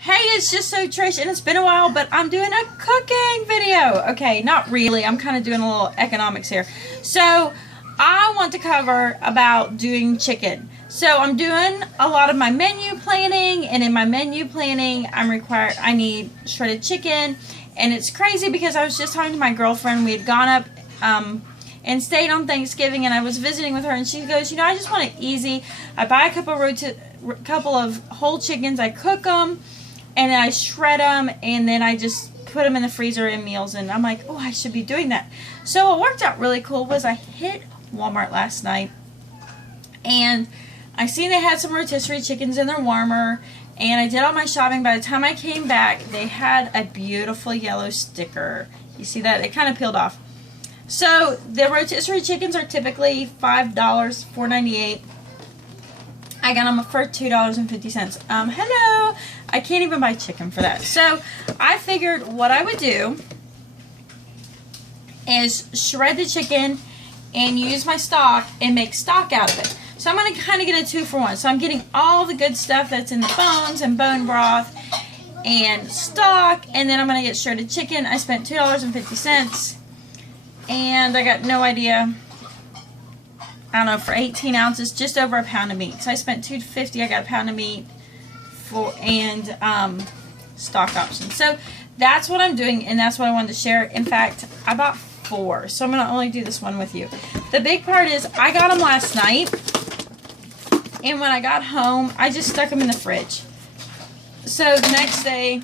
Hey, it's just so Trish, and it's been a while, but I'm doing a cooking video. Okay, not really. I'm kind of doing a little economics here. So, I want to cover about doing chicken. So, I'm doing a lot of my menu planning, and in my menu planning, I need shredded chicken, and it's crazy because I was just talking to my girlfriend. We had gone up and stayed on Thanksgiving, and I was visiting with her, and she goes, I just want it easy. I buy a couple of whole chickens, I cook them, and then I shred them, and then I just put them in the freezer in meals. And I'm like, oh, I should be doing that. So what worked out really cool was I hit Walmart last night, and I seen they had some rotisserie chickens in their warmer, and I did all my shopping. By the time I came back, they had a beautiful yellow sticker. You see that? It kind of peeled off. So the rotisserie chickens are typically $5, $4.98. I got them for $2.50. Hello. I can't even buy chicken for that. So I figured what I would do is shred the chicken and use my stock and make stock out of it. So I'm going to kind of get a 2-for-1. So I'm getting all the good stuff that's in the bones and bone broth and stock, and then I'm going to get shredded chicken. I spent $2.50, and I got no idea. I don't know, for 18 ounces, just over a pound of meat. So I spent $2.50. I got a pound of meat and stock options. So that's what I'm doing, and that's what I wanted to share. In fact, I bought 4, so I'm going to only do this one with you. The big part is I got them last night, and when I got home, I just stuck them in the fridge. So the next day,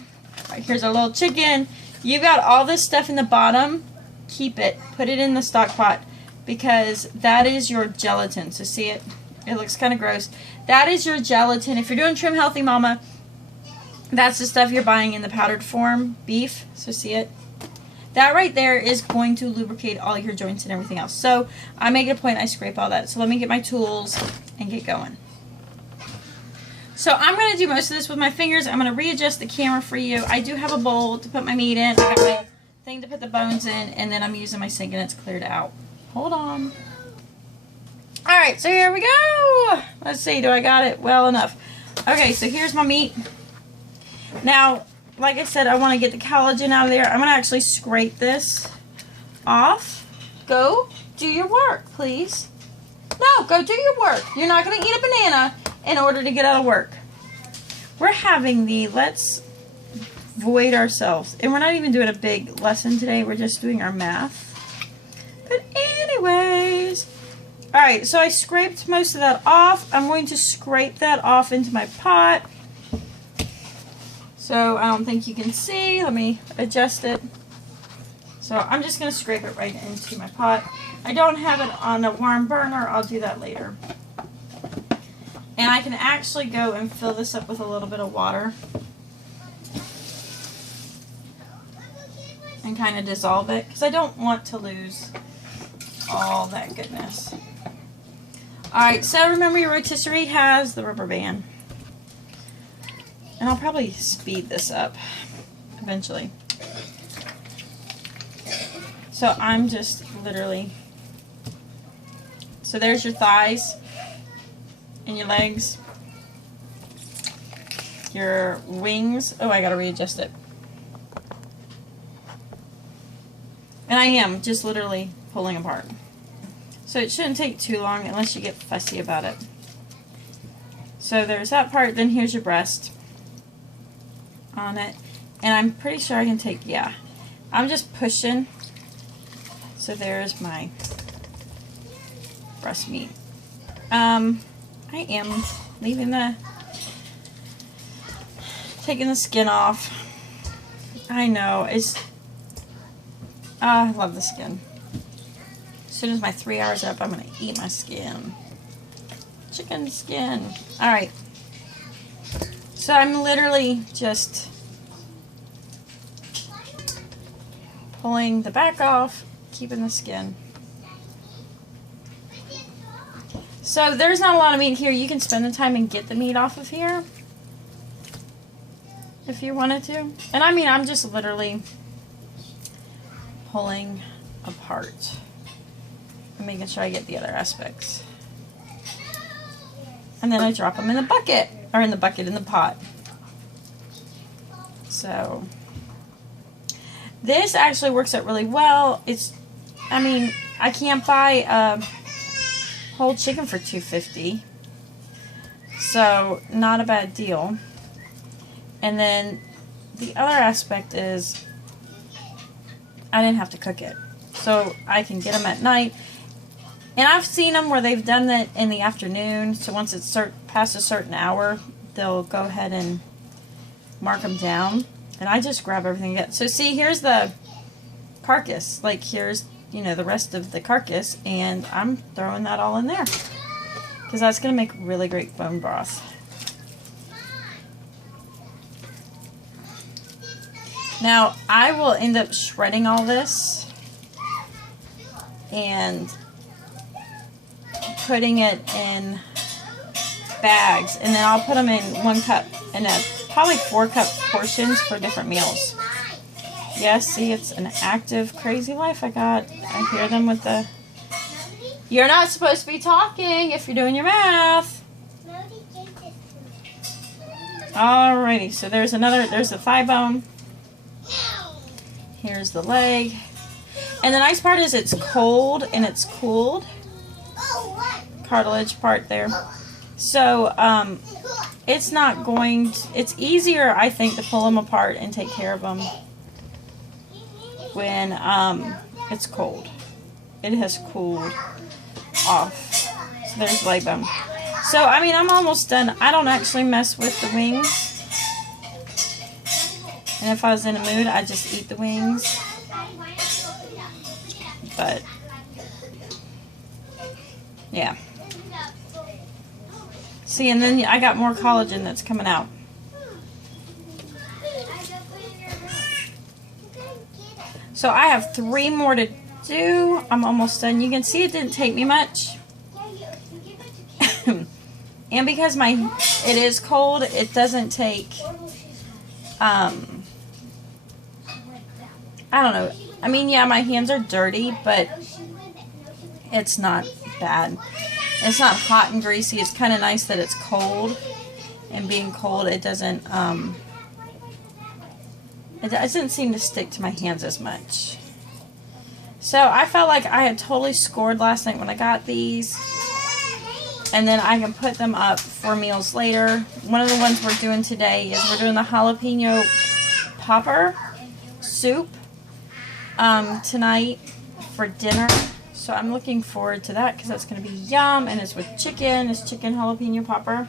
here's our little chicken. You got all this stuff in the bottom. Keep it. Put it in the stock pot, because that is your gelatin. So see it? It looks kind of gross. That is your gelatin. If you're doing Trim Healthy Mama, that's the stuff you're buying in the powdered form, beef. So see it? That right there is going to lubricate all your joints and everything else. So I make it a point, I scrape all that. So let me get my tools and get going. So I'm going to do most of this with my fingers. I'm going to readjust the camera for you. I do have a bowl to put my meat in. I got my thing to put the bones in, and then I'm using my sink and it's cleared out. Hold on. Alright, so here we go. Let's see, do I got it well enough? Okay, so here's my meat. Now, like I said, I want to get the collagen out of there. I'm going to actually scrape this off. Go do your work, please. No, go do your work. You're not going to eat a banana in order to get out of work. We're having the let's void ourselves. And we're not even doing a big lesson today. We're just doing our math. But anyways, alright, so I scraped most of that off. I'm going to scrape that off into my pot. So I don't think you can see. Let me adjust it. So I'm just going to scrape it right into my pot. I don't have it on a warm burner. I'll do that later. And I can actually go and fill this up with a little bit of water and kind of dissolve it, because I don't want to lose all that goodness. Alright, so remember your rotisserie has the rubber band. And I'll probably speed this up eventually. So I'm just literally... So there's your thighs and your legs. Your wings. Oh, I gotta readjust it. And I am just literally pulling apart. So it shouldn't take too long unless you get fussy about it. So there's that part. Then here's your breast on it. And I'm pretty sure I can take, yeah. I'm just pushing. So there's my breast meat. I am leaving taking the skin off. I know, it's, I love the skin. As soon as my 3 hours are up, I'm going to eat my skin. Chicken skin. Alright. So I'm literally just pulling the back off, keeping the skin. So there's not a lot of meat here. You can spend the time and get the meat off of here if you wanted to. And I mean, I'm just literally pulling apart and making sure I get the other aspects. And then I drop them in the bucket, or in the pot. So this actually works out really well. I mean, I can't buy a whole chicken for $2.50. So not a bad deal. And then the other aspect is I didn't have to cook it. So I can get them at night. And I've seen them where they've done that in the afternoon. So once it's past a certain hour, they'll go ahead and mark them down. And I just grab everything again. So see, here's the carcass. Like here's, you know, the rest of the carcass. And I'm throwing that all in there. Because that's going to make really great bone broth. Now, I will end up shredding all this and putting it in bags. And then I'll put them in 1 cup and probably 4 cup portions for different meals. Yes, see, it's an active, crazy life I got. I hear them with the... You're not supposed to be talking if you're doing your math. Alrighty, so there's the thigh bone. Here's the leg. And the nice part is it's cold and it's cooled. Cartilage part there. So, it's not going to, it's easier, I think, to pull them apart and take care of them when, it's cold. It has cooled off. So there's the leg bone. So, I mean, I'm almost done. I don't actually mess with the wings. And if I was in a mood, I'd just eat the wings. But, yeah. See, and then I got more collagen that's coming out. So I have 3 more to do. I'm almost done. You can see it didn't take me much. And because it is cold, it doesn't take, I don't know. I mean, yeah, my hands are dirty, but it's not bad. It's not hot and greasy. It's kind of nice that it's cold. And being cold, it doesn't seem to stick to my hands as much. So I felt like I had totally scored last night when I got these. And then I can put them up for meals later. One of the ones we're doing today is we're doing the jalapeno popper soup tonight for dinner. So I'm looking forward to that because that's going to be yum. And it's with chicken. It's chicken jalapeno popper.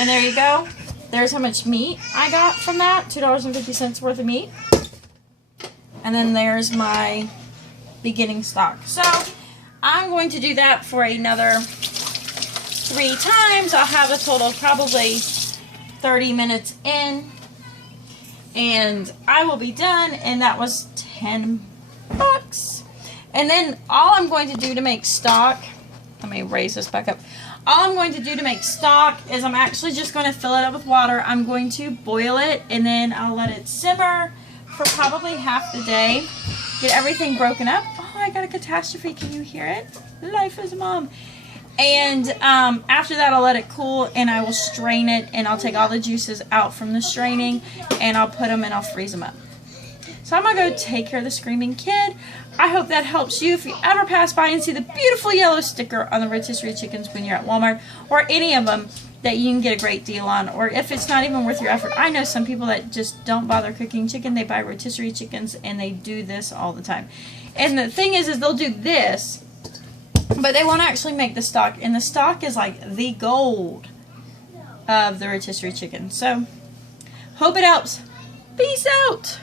And there you go. There's how much meat I got from that. $2.50 worth of meat. And then there's my beginning stock. So I'm going to do that for another 3 times. I'll have a total of probably 30 minutes in. And I will be done. And that was $10. And then all I'm going to do to make stock, let me raise this back up. All I'm going to do to make stock is I'm actually just going to fill it up with water. I'm going to boil it and then I'll let it simmer for probably half the day. Get everything broken up. Oh, I got a catastrophe. Can you hear it? Life as a mom. And after that, I'll let it cool and I will strain it and I'll take all the juices out from the straining and I'll put them and I'll freeze them up. So I'm going to go take care of the screaming kid. I hope that helps you. If you ever pass by and see the beautiful yellow sticker on the rotisserie chickens when you're at Walmart or any of them that you can get a great deal on, or if it's not even worth your effort. I know some people that just don't bother cooking chicken. They buy rotisserie chickens and they do this all the time. And the thing is they'll do this, but they won't actually make the stock. And the stock is like the gold of the rotisserie chicken. So, hope it helps. Peace out.